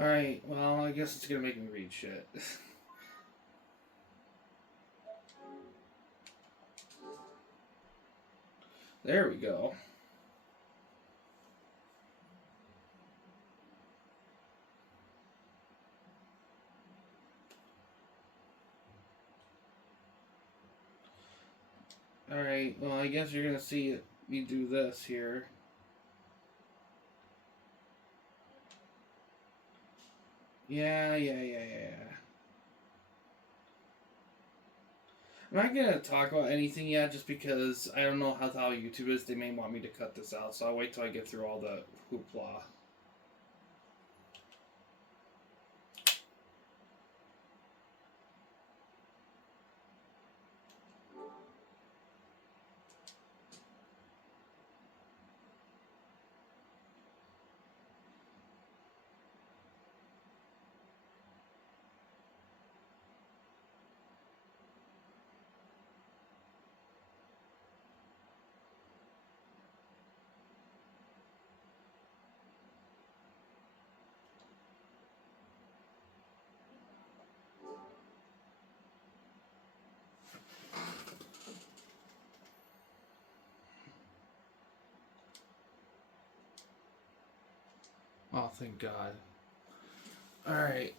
Alright, well, I guess it's gonna make me read shit. There we go. Alright, well, I guess you're gonna see me do this here. Yeah. I'm not gonna talk about anything yet just because I don't know how YouTube is. They may want me to cut this out, so I'll wait till I get through all the hoopla. Oh, thank God. Alright.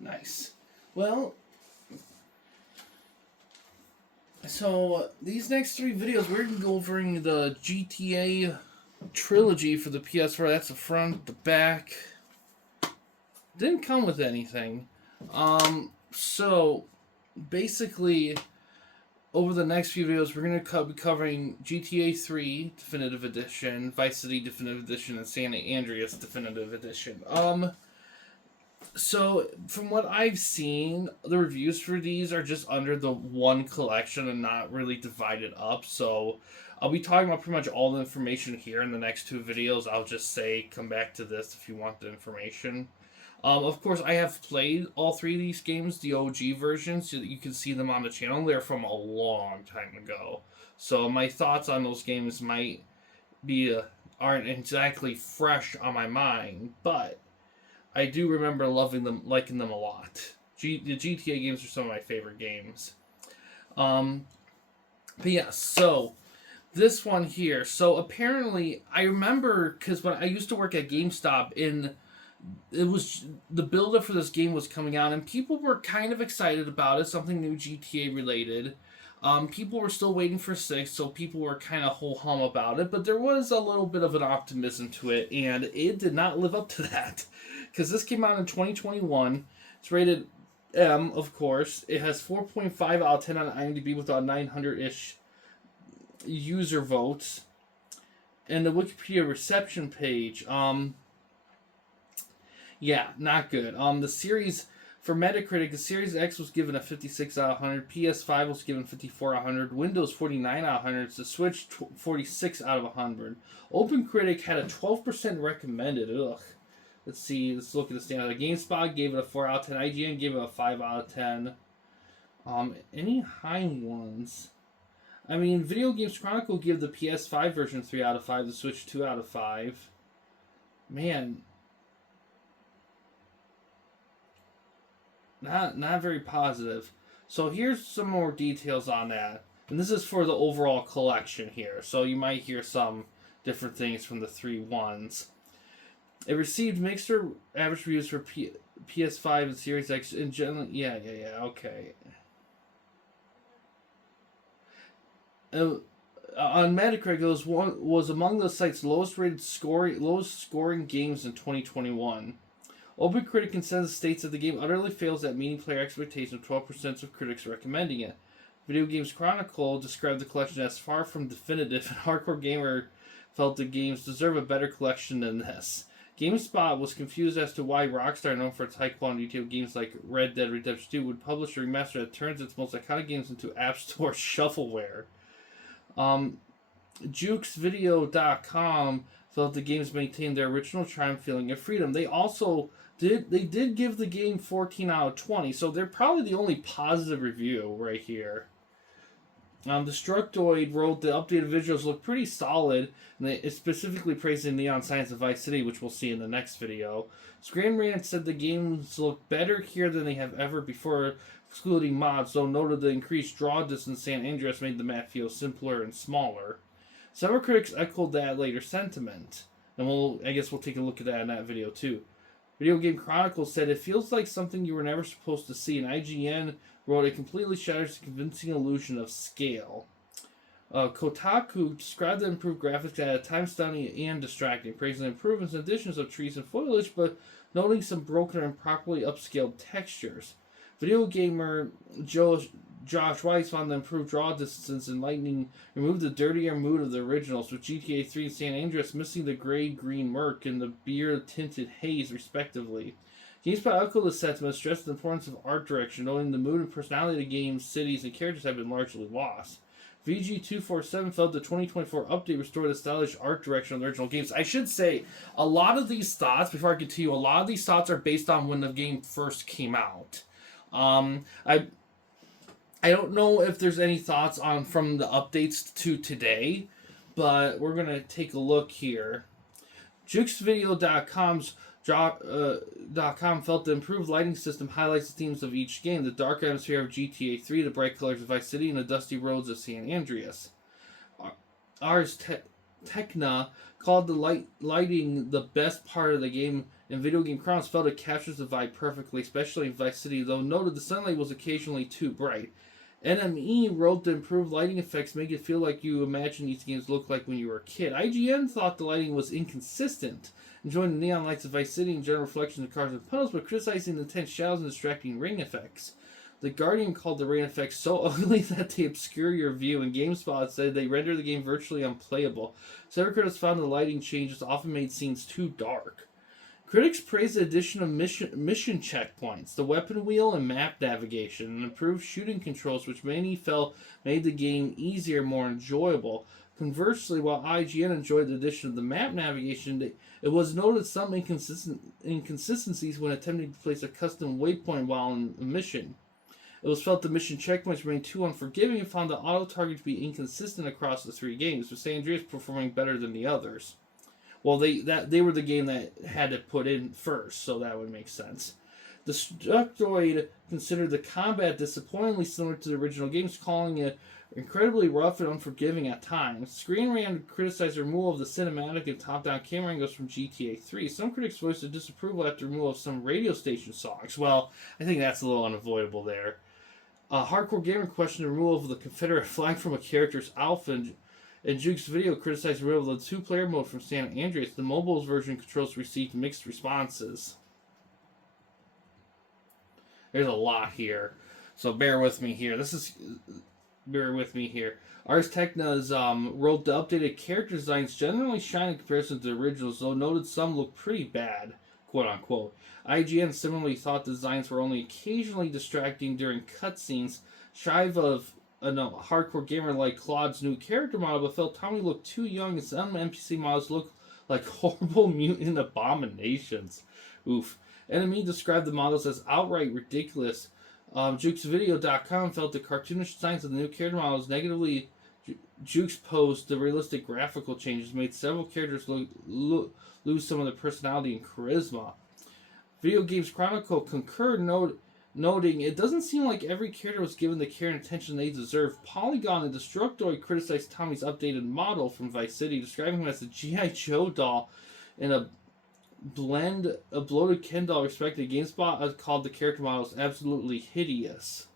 Nice. Well, so these next three videos, we're going to go over the GTA Trilogy for the PS4. That's the front, the back. Didn't come with anything. So basically, over the next few videos, we're going to be covering GTA 3 Definitive Edition, Vice City Definitive Edition, and San Andreas Definitive Edition. So, from what I've seen, the reviews for these are just under the one collection and not really divided up. So, I'll be talking about pretty much all the information here in the next two videos. I'll just say, come back to this if you want the information. Of course, I have played all three of these games, the OG versions, so that you can see them on the channel. They're from a long time ago. So, my thoughts on those games might be aren't exactly fresh on my mind, but I do remember loving them, liking them a lot. The GTA games are some of my favorite games. But yeah, so this one here. So apparently, I remember because when I used to work at GameStop, it was the build up for this game was coming out, and people were kind of excited about it. Something new GTA related. People were still waiting for 6, so people were kind of ho hum about it. But there was a little bit of an optimism to it, and it did not live up to that. Because this came out in 2021. It's rated M, of course. It has 4.5 out of 10 on IMDb with about 900-ish user votes. And the Wikipedia reception page, yeah, not good. The series For Metacritic, the Series X was given a 56 out of 100, PS5 was given 54 out of 100, Windows 49 out of 100, the Switch 46 out of 100. OpenCritic had a 12% recommended. Ugh. Let's see. Let's look at the standard. GameSpot gave it a 4 out of 10. IGN gave it a 5 out of 10. Any high ones? I mean, Video Games Chronicle gave the PS5 version 3 out of 5, the Switch 2 out of 5. Man, not very positive. So here's some more details on that. And this is for the overall collection here. So you might hear some different things from the 3 ones. It received mixed or average reviews for PS5 and Series X in general. Yeah, okay. On Metacritic, it was among the site's lowest scoring games in 2021. OpenCritic consensus states that the game utterly fails at meeting player expectations, with 12% of critics recommending it. Video Games Chronicle described the collection as far from definitive, and Hardcore Gamer felt the games deserve a better collection than this. GameSpot was confused as to why Rockstar, known for its high-quality retail games like Red Dead Redemption 2, would publish a remaster that turns its most iconic games into App Store shovelware. JukesVideo.com felt the games maintained their original charm, feeling of freedom. They also did give the game 14 out of 20, so they're probably the only positive review right here. Destructoid wrote the updated visuals look pretty solid, and they specifically praising Neon Science of Vice City, which we'll see in the next video. Screen Rant said the games look better here than they have ever before, excluding mods, though noted the increased draw distance San Andreas made the map feel simpler and smaller. Several critics echoed that later sentiment, and I guess we'll take a look at that in that video too. Video Game Chronicle said it feels like something you were never supposed to see, and IGN wrote it completely shatters the convincing illusion of scale. Kotaku described the improved graphics at times stunning and distracting, praising improvements and additions of trees and foliage, but noting some broken or improperly upscaled textures. Video gamer Josh Weiss found the improved draw distance and lighting removed the dirtier mood of the originals, with GTA 3 and San Andreas missing the gray-green murk and the beer-tinted haze, respectively. GameSpot echoed the sentiment, stressed the importance of art direction, knowing the mood and personality of the game's cities and characters have been largely lost. VG247 felt the 2024 update restored the stylish art direction of the original games. I should say, a lot of these thoughts, before I continue, a lot of these thoughts are based on when the game first came out. I don't know if there's any thoughts on from the updates to today, but we're going to take a look here. JukesVideo.com felt the improved lighting system highlights the themes of each game: the dark atmosphere of GTA 3, the bright colors of Vice City, and the dusty roads of San Andreas. Ars Techna called the lighting the best part of the game, and Video Game Chronicles felt it captures the vibe perfectly, especially in Vice City, though noted the sunlight was occasionally too bright. NME wrote the improved lighting effects make it feel like you imagine these games look like when you were a kid. IGN thought the lighting was inconsistent, enjoying the neon lights of Vice City and general reflections of cars and puddles, but criticizing the intense shadows and distracting rain effects. The Guardian called the rain effects so ugly that they obscure your view, and GameSpot said they render the game virtually unplayable. Several critics found the lighting changes often made scenes too dark. Critics praised the addition of mission checkpoints, the weapon wheel, and map navigation, and improved shooting controls, which many felt made the game easier and more enjoyable. Conversely, while IGN enjoyed the addition of the map navigation, it was noted some inconsistencies when attempting to place a custom waypoint while in a mission. It was felt the mission checkpoints remained too unforgiving and found the auto-target to be inconsistent across the 3 games, with San Andreas performing better than the others. Well, they were the game that had it put in first, so that would make sense. The Destructoid considered the combat disappointingly similar to the original games, calling it incredibly rough and unforgiving at times. Screen Rant criticized the removal of the cinematic and top-down camera angles from GTA 3. Some critics voiced their disapproval at the removal of some radio station songs. Well, I think that's a little unavoidable there. Hardcore Gamer questioned the removal of the Confederate flag from a character's outfit, and Juke's Video criticized the removal of the 2-player mode from San Andreas. The mobile's version controls received mixed responses. There's a lot here, so bear with me here. Ars Techna's wrote the updated character designs generally shine in comparison to the originals, though noted some look pretty bad. quote unquote. IGN similarly thought the designs were only occasionally distracting during cutscenes, shy of a hardcore gamer like Claude's new character model, but felt Tommy looked too young and some NPC models looked like horrible mutant abominations. Oof. Enemy described the models as outright ridiculous. JukesVideo.com felt the cartoonish designs of the new character models negatively. Jukes posed the realistic graphical changes made several characters lose some of their personality and charisma. Video Games Chronicle concurred, noting it doesn't seem like every character was given the care and attention they deserve. Polygon and Destructoid criticized Tommy's updated model from Vice City, describing him as a G.I. Joe doll and a bloated Ken doll, respected. GameSpot called the character models absolutely hideous.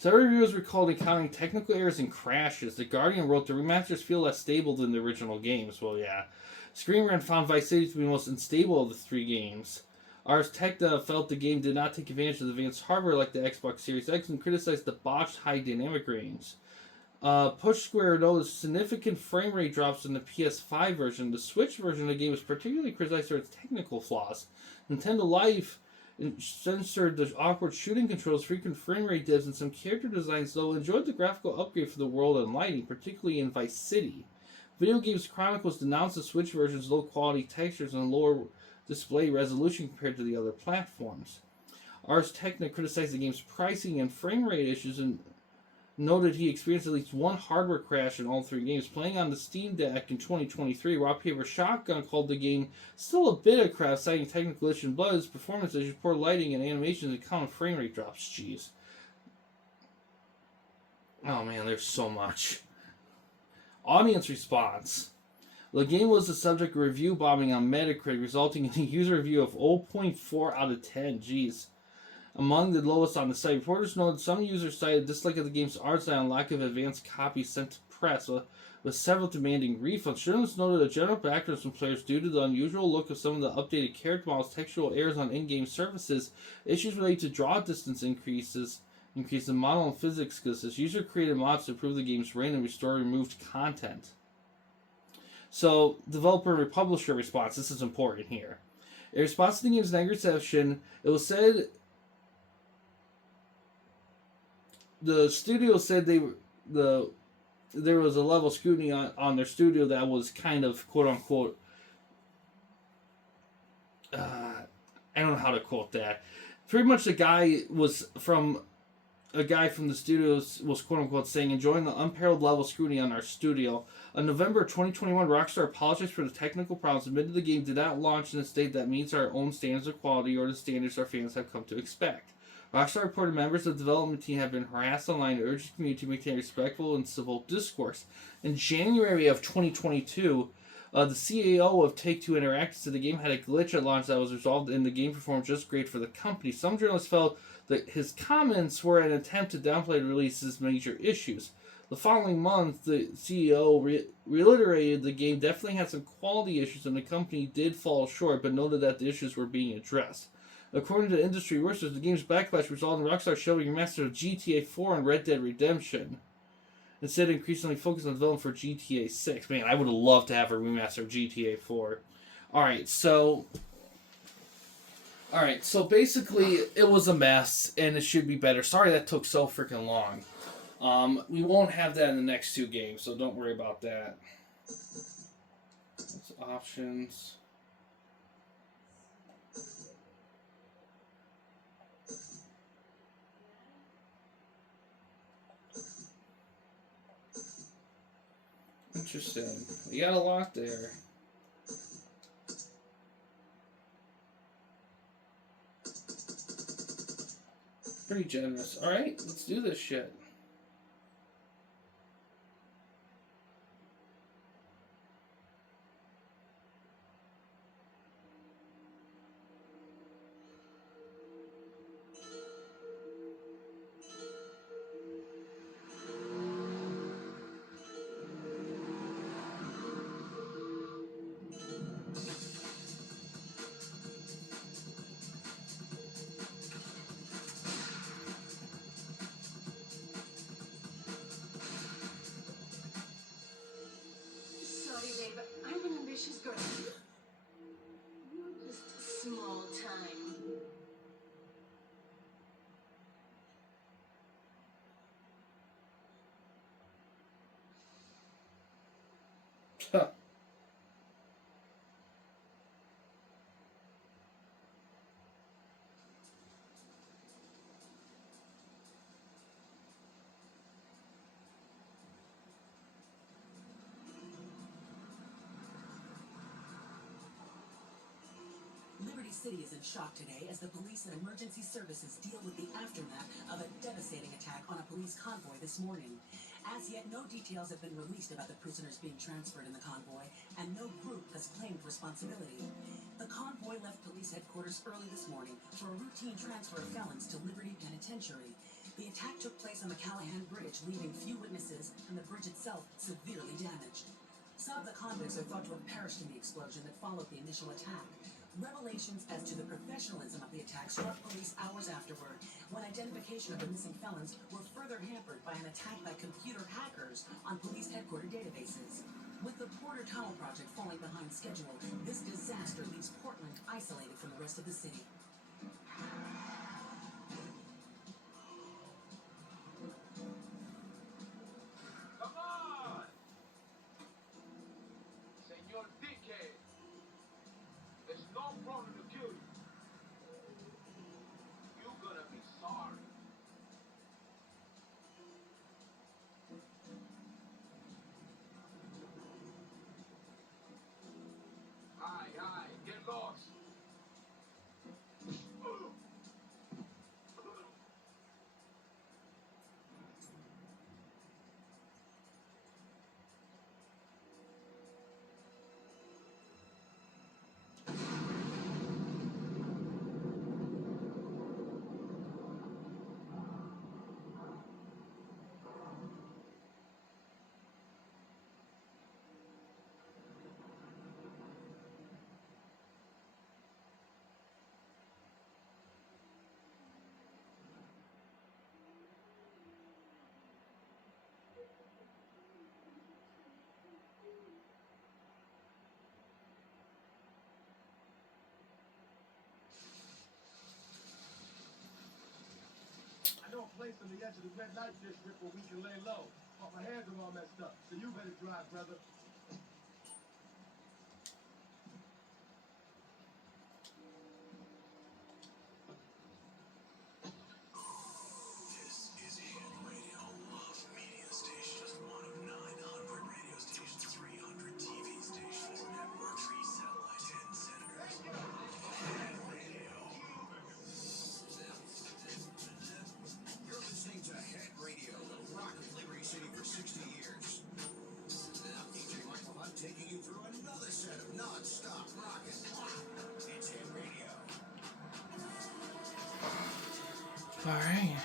Several reviewers recalled encountering technical errors and crashes. The Guardian wrote the remasters feel less stable than the original games. Well, yeah. Screen Rant found Vice City to be the most unstable of the three games. Ars Technica felt the game did not take advantage of advanced hardware like the Xbox Series X and criticized the botched high dynamic range. Push Square noticed significant frame rate drops in the PS5 version. The Switch version of the game was particularly criticized for its technical flaws. Nintendo Life censored the awkward shooting controls, frequent frame rate dips, and some character designs, though enjoyed the graphical upgrade for the world and lighting, particularly in Vice City. Video Games Chronicles denounced the Switch version's low quality textures and lower display resolution compared to the other platforms. Ars Technica criticized the game's pricing and frame rate issues and noted he experienced at least one hardware crash in all three games. Playing on the Steam Deck in 2023, Rock Paper Shotgun called the game still a bit of crap, citing technical issues and bugs, performance issues, poor lighting, and animations, and common frame rate drops. Jeez. Oh man, there's so much. Audience response. The game was the subject of review bombing on Metacritic, resulting in a user review of 0.4 out of 10. Jeez. Among the lowest on the site, reporters noted some users cited dislike of the game's art style and lack of advanced copies sent to press, with several demanding refunds. Journalists noted a general backlash from players due to the unusual look of some of the updated character models, textual errors on in-game surfaces, issues related to draw distance increase in model and physics glitches. User-created mods to improve the game's rain and restore removed content. So, developer and publisher response. This is important here. In response to the game's negative reception, it was said the studio said there was a level of scrutiny on their studio that was kind of quote unquote I don't know how to quote that. Pretty much a guy from the studios was quote unquote saying enjoying the unparalleled level of scrutiny on our studio. In November 2021, Rockstar apologized for the technical problems, admitted the game did not launch in a state that meets our own standards of quality or the standards our fans have come to expect. Rockstar reported members of the development team have been harassed online and urged the community to maintain respectful and civil discourse. In January of 2022, the CEO of Take-Two Interactive said the game had a glitch at launch that was resolved and the game performed just great for the company. Some journalists felt that his comments were an attempt to downplay the release's major issues. The following month, the CEO reiterated the game definitely had some quality issues and the company did fall short, but noted that the issues were being addressed. According to industry research, the game's backlash resulted in Rockstar shelving remaster of GTA 4 and Red Dead Redemption. Instead, increasingly focused on development for GTA 6. Man, I would have loved to have a remaster of GTA 4. Alright, so basically, it was a mess, and it should be better. Sorry that took so freaking long. We won't have that in the next two games, so don't worry about that. That's options. Interesting. You got a lot there. Pretty generous. Alright, let's do this shit. Liberty City is in shock today as the police and emergency services deal with the aftermath of a devastating attack on a police convoy this morning. As yet, no details have been released about the prisoners being transferred in the convoy, and no group has claimed responsibility. The convoy left police headquarters early this morning for a routine transfer of felons to Liberty Penitentiary. The attack took place on the Callahan Bridge, leaving few witnesses and the bridge itself severely damaged. Some of the convicts are thought to have perished in the explosion that followed the initial attack. Revelations as to the professionalism of the attack struck police hours afterward, when identification of the missing felons were further hampered by an attack by computer hackers on police headquarters databases. With the Porter Tunnel project falling behind schedule, this disaster leaves Portland isolated from the rest of the city. Come on! Senor Dickhead! There's no problem to kill you. You're gonna be sorry. Aye, get lost. I know a place on the edge of the red light district where we can lay low. But my hands are all messed up, so you better drive, brother. This is Hit Radio, Love Media Station, just one of 900 radio stations, 300 TV stations, network, 3 satellite, 10 senators. Hit Radio. You're listening to Hit Radio, the rock of Liberty City for 60 years. DJ Michael Hunt taking you through another set of non-stop rockin'. It's Hit Radio. All right.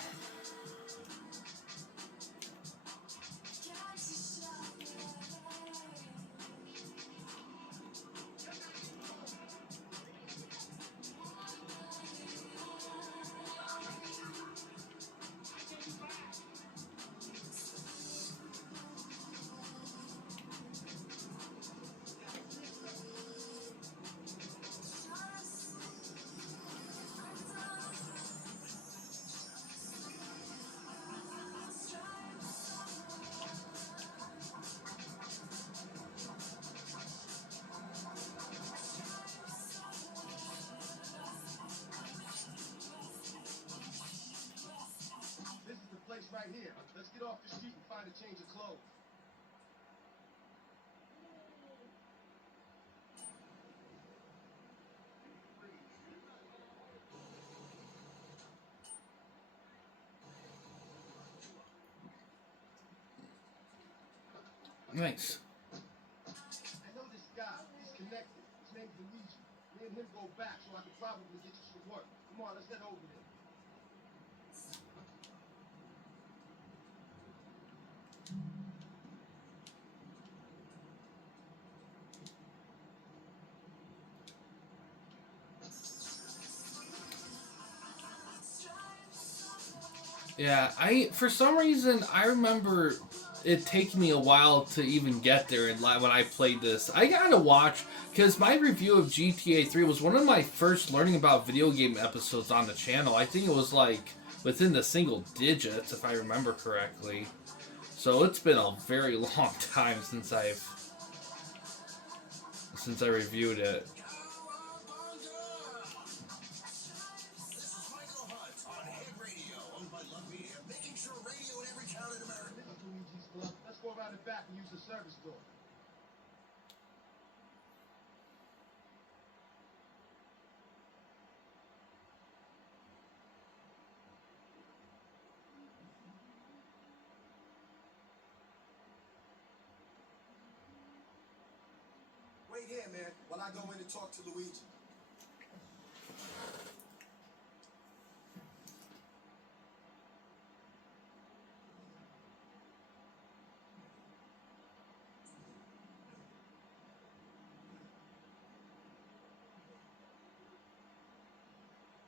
This is the place right here. Let's get off the street and find a change of clothes. Nice. I know this guy. He's connected. His name's Luigi. Me and him go back, so I could probably get you some work. Come on, let's head over there. Yeah, for some reason I remember it taking me a while to even get there, and when I played this, I gotta watch because my review of GTA 3 was one of my first learning about video game episodes on the channel. I think it was like within the single digits, if I remember correctly. So it's been a very long time since I've since I reviewed it. This is Luigi's Club. Let's go around the back and use the service door. Wait here, man, while I go in and talk to Luigi.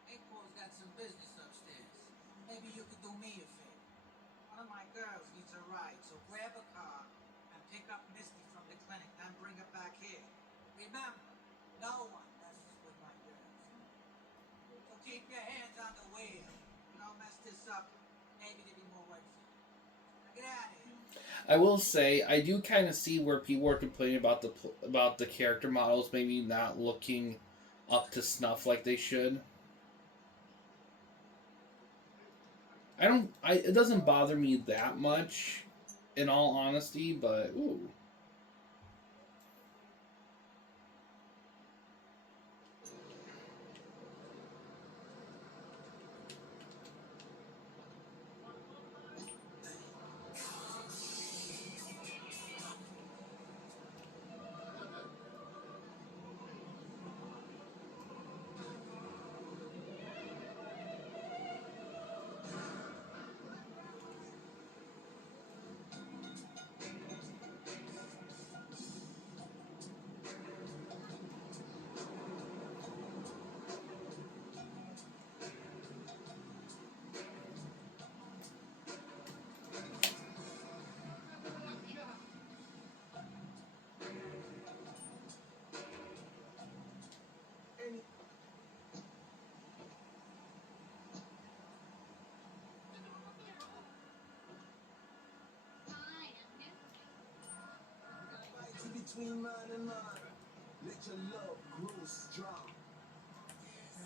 April's got some business upstairs. Maybe you could do me a favor. One of my girls needs a ride, so grab a car and pick up Misty from the clinic, then bring her back here. Remember, no one messes with my girls. So keep your hands on the wheel. Don't mess this up. Maybe there'll be more work for you. Now get out of here. I will say I do kind of see where people are complaining about the character models maybe not looking up to snuff like they should. It doesn't bother me that much, in all honesty, but ooh. Between man and man, let your love grow strong.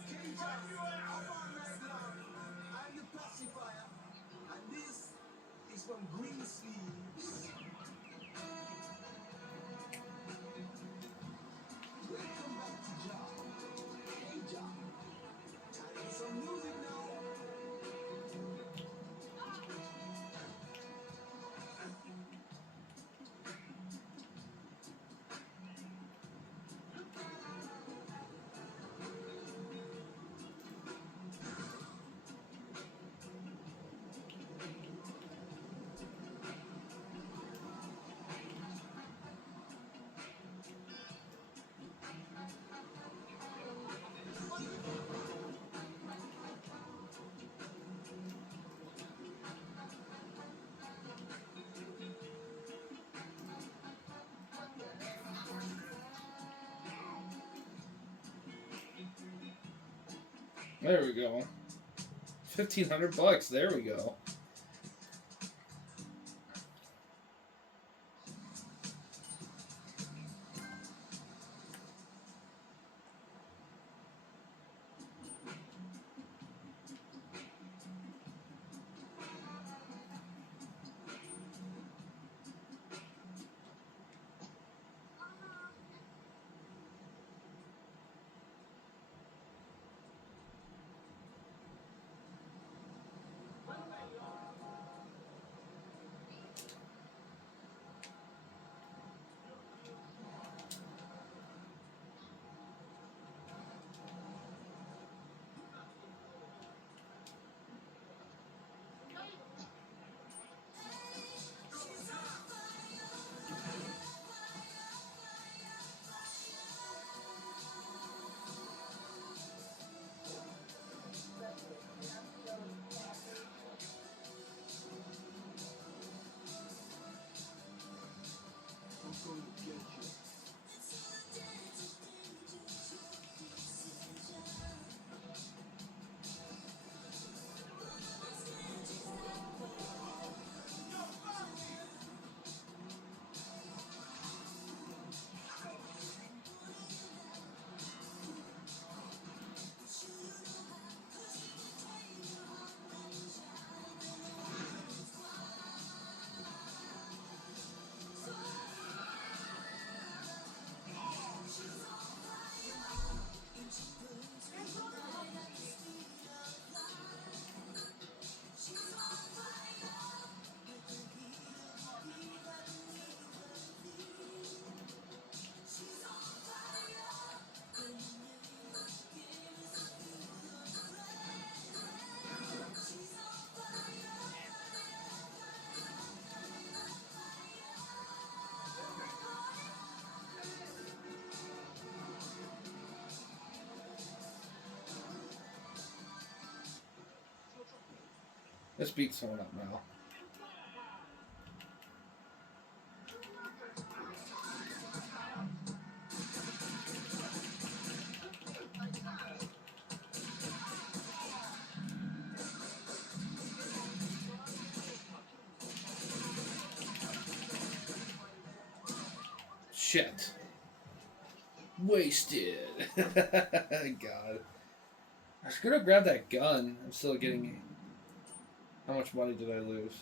King Jaguar up all night long. I'm the pacifier, and this is from Green Sleeves. Welcome back to Jaw. Hey Jaw, time for some music now. There we go. $1,500. There we go. Let's beat someone up now. Shit. Wasted. God. I was gonna grab that gun. I'm still getting. How much money did I lose?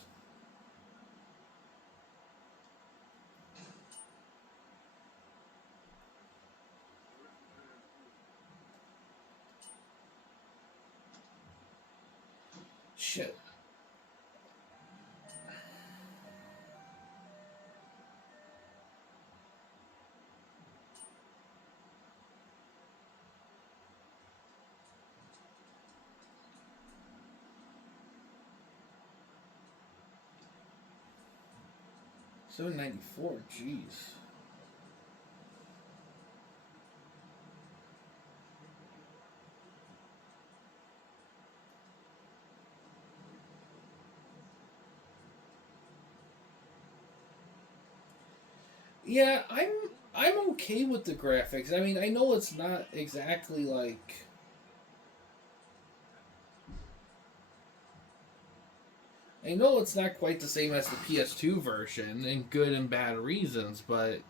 Shit. $7.94. Jeez. Yeah, I'm okay with the graphics. I mean, I know it's not exactly like. I know it's not quite the same as the PS2 version, in good and bad reasons, but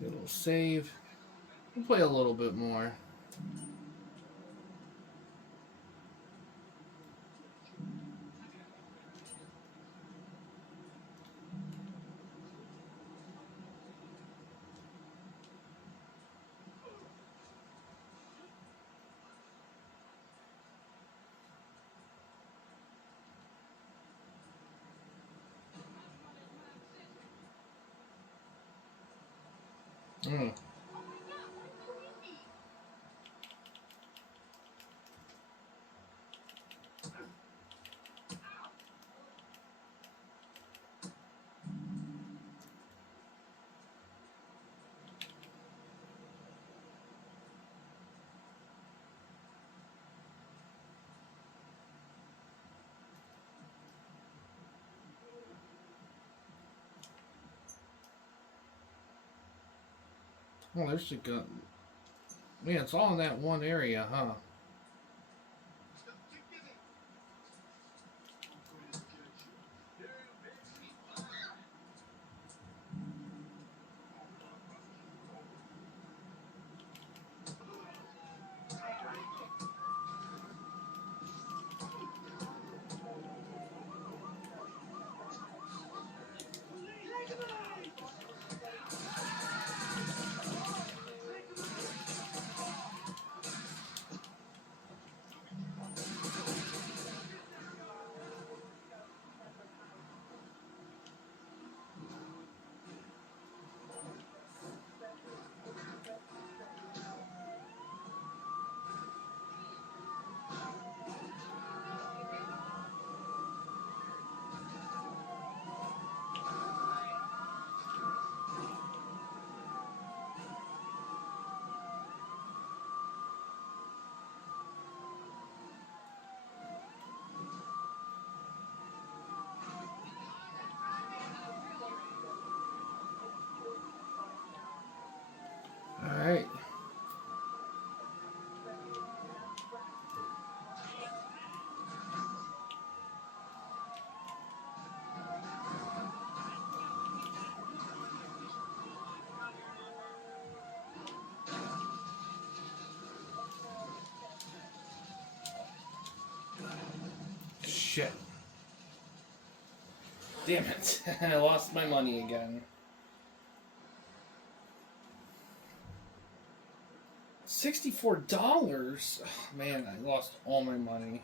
it'll save. We'll play a little bit more. Mm. Oh, there's the gun. Man, it's all in that one area, huh? shit. Damn it. I lost my money again. $64? Oh, man, I lost all my money.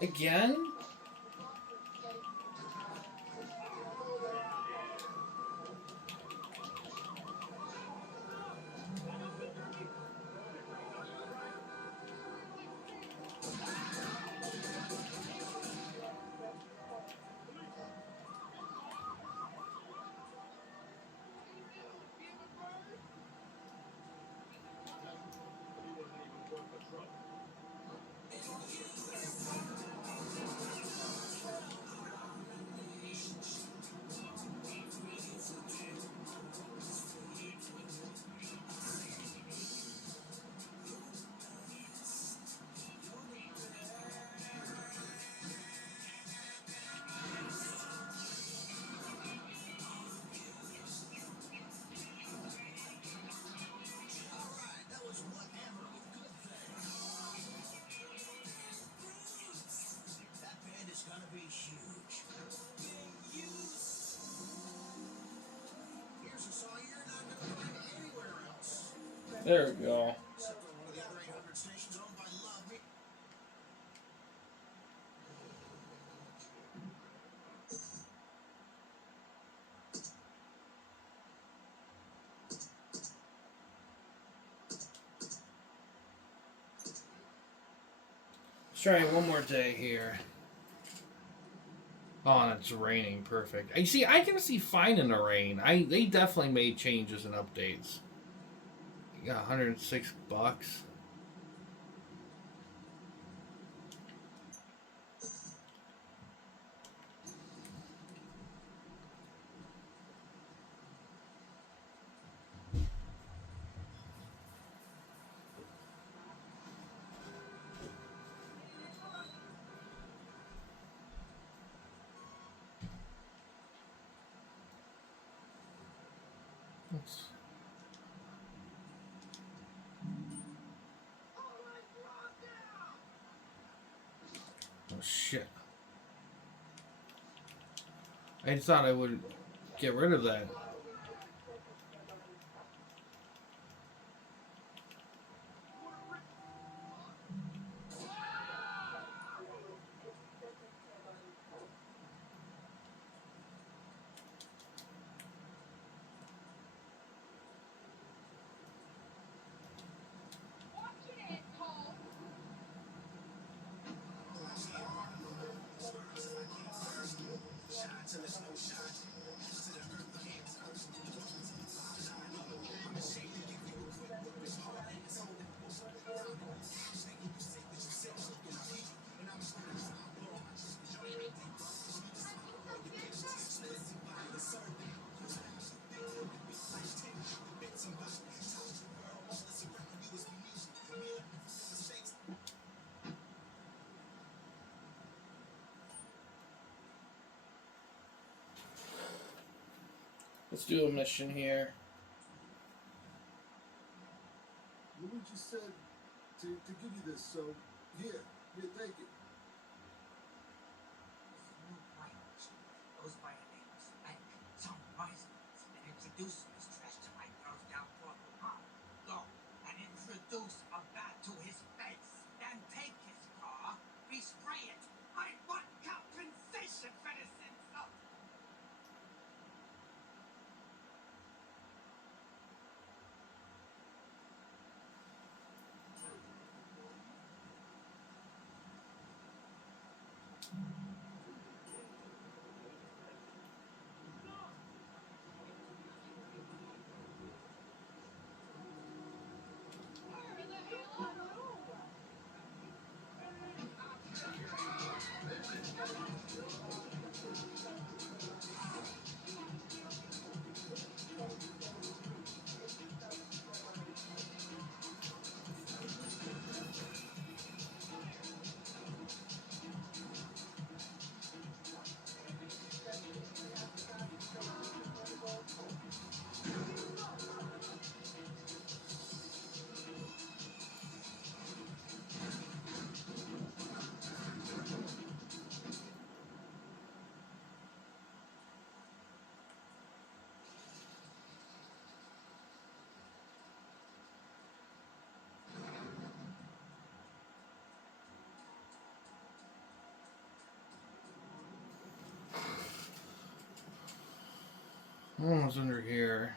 Again? There we go. Let's try one more day here. Oh, and it's raining. Perfect. You see, I can see fine in the rain. They definitely made changes and updates. You got $106. Let's... Oh shit. I just thought I would get rid of that. Let's do a mission here. Luigi said to give you this, so here, take it. New language goes by the name of Spank. Some wise and introduce this trash to my girls down Broadway Park. Go and introduce a bat to his face. Then take his car, respray it. I want compensation for this insult. What was under here?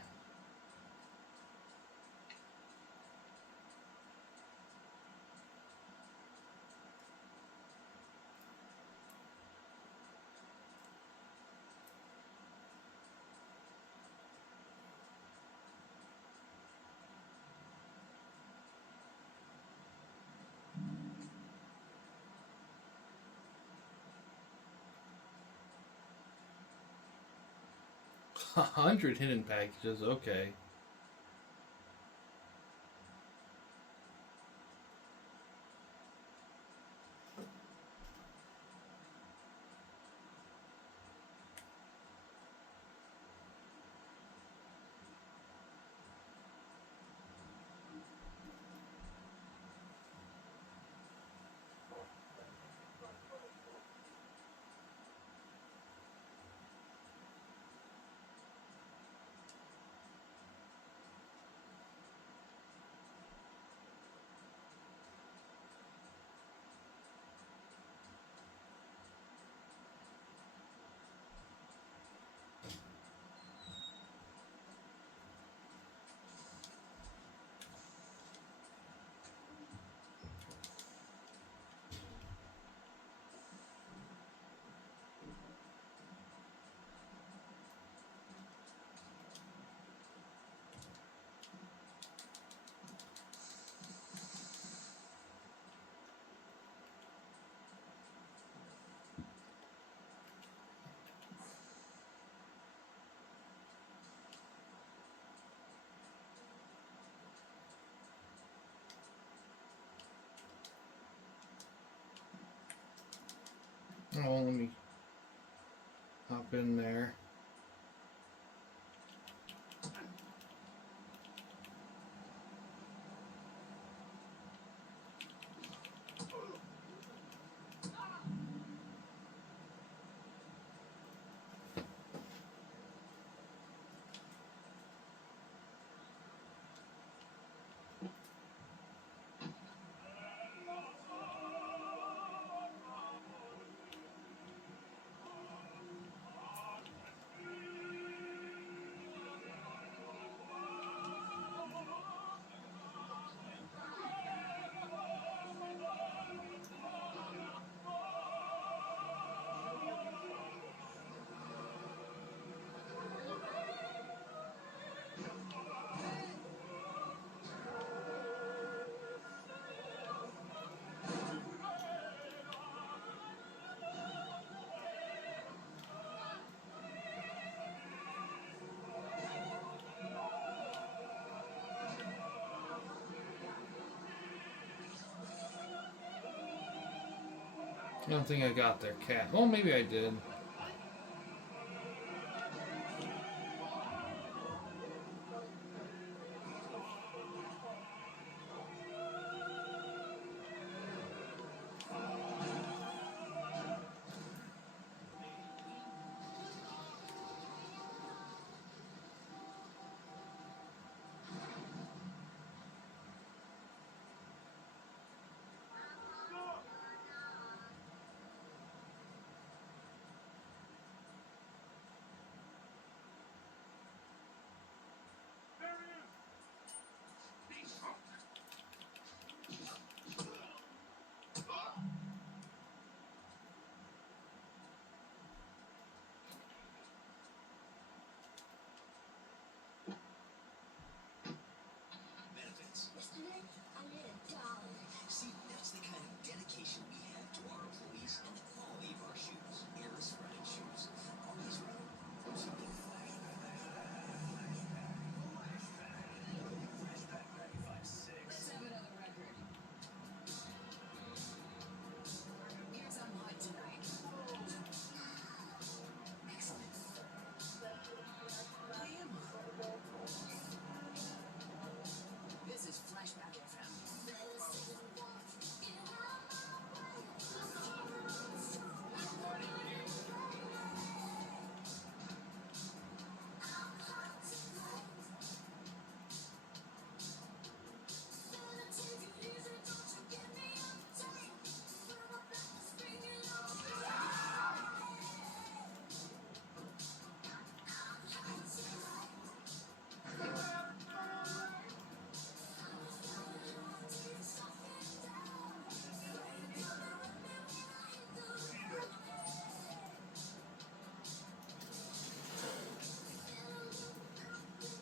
A 100 hidden packages. Okay. Oh, let me hop in there. I don't think I got their cat. Oh, maybe I did.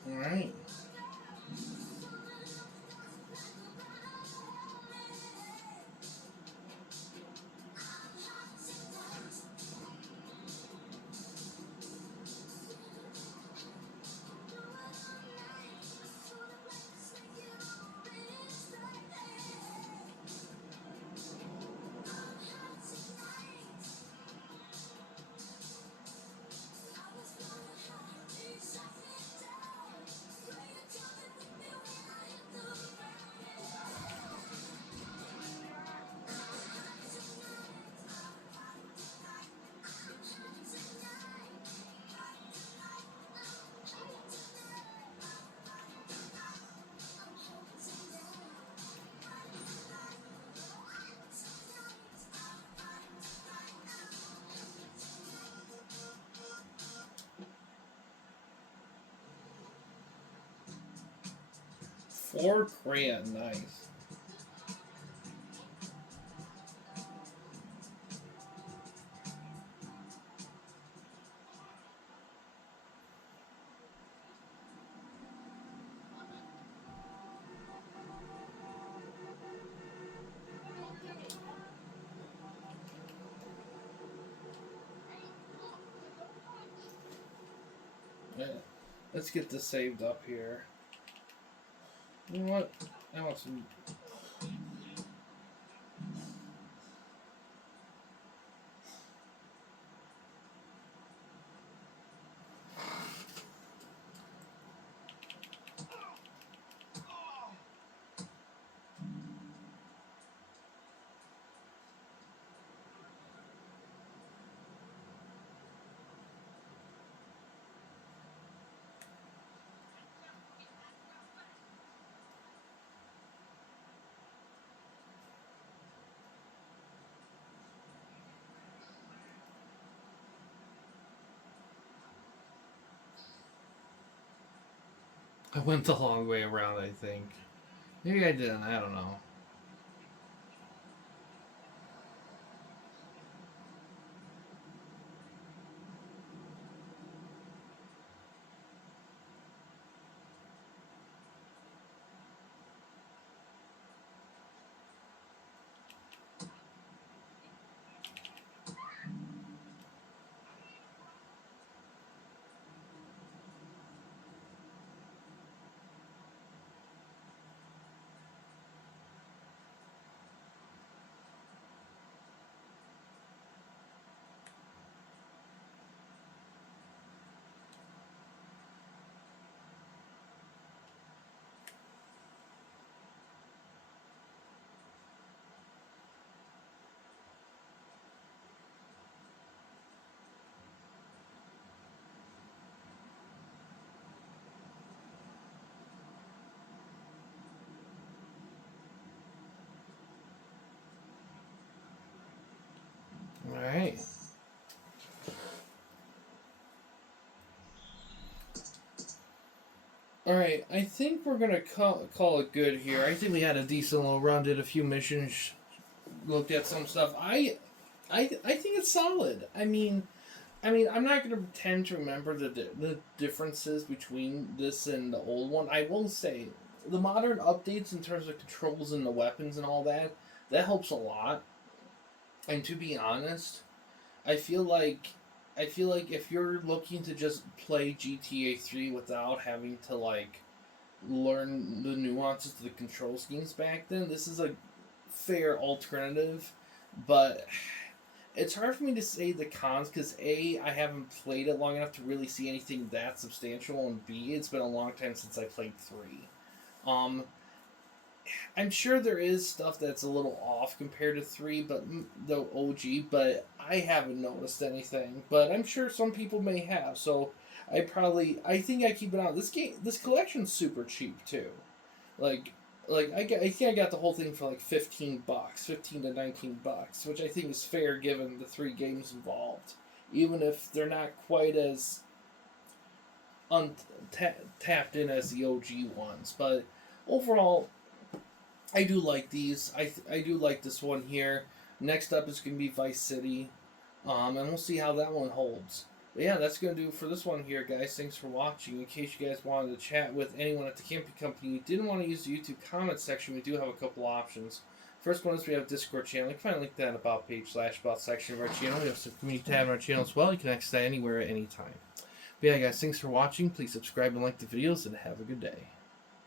All right. Four crayon, nice. Yeah. Let's get this saved up here. You know what? I want some. I went the long way around, I think. Maybe I didn't. I don't know. All right. All right. I think we're gonna call it good here. I think we had a decent little run. Did a few missions. Looked at some stuff. I think it's solid. I mean, I'm not going to pretend to remember the differences between this and the old one. I will say the modern updates in terms of controls and the weapons and all that helps a lot. And to be honest, I feel like I feel like if you're looking to just play GTA 3 without having to like learn the nuances to the control schemes back then, this is a fair alternative. But it's hard for me to say the cons because A, I haven't played it long enough to really see anything that substantial, and B, it's been a long time since I played three. Um, I'm sure there is stuff that's a little off compared to three, but the OG, but I haven't noticed anything. But I'm sure some people may have. So I think I keep it on. This collection's super cheap too. Like, I think I got the whole thing for like $15, $15 to $19, which I think is fair given the three games involved, even if they're not quite as tapped in as the OG ones. But overall, I do like these. I do like this one here. Next up is gonna be Vice City, and we'll see how that one holds. But yeah, that's going to do it for this one here, guys. Thanks for watching. In case you guys wanted to chat with anyone at the camping company, you didn't want to use the YouTube comment section, we do have a couple options. First one is we have a Discord channel. You can find a link to that in the About page / About section of our channel. We have some community tab on our channel as well. You can access that anywhere at any time. But yeah, guys, thanks for watching. Please subscribe and like the videos, and have a good day.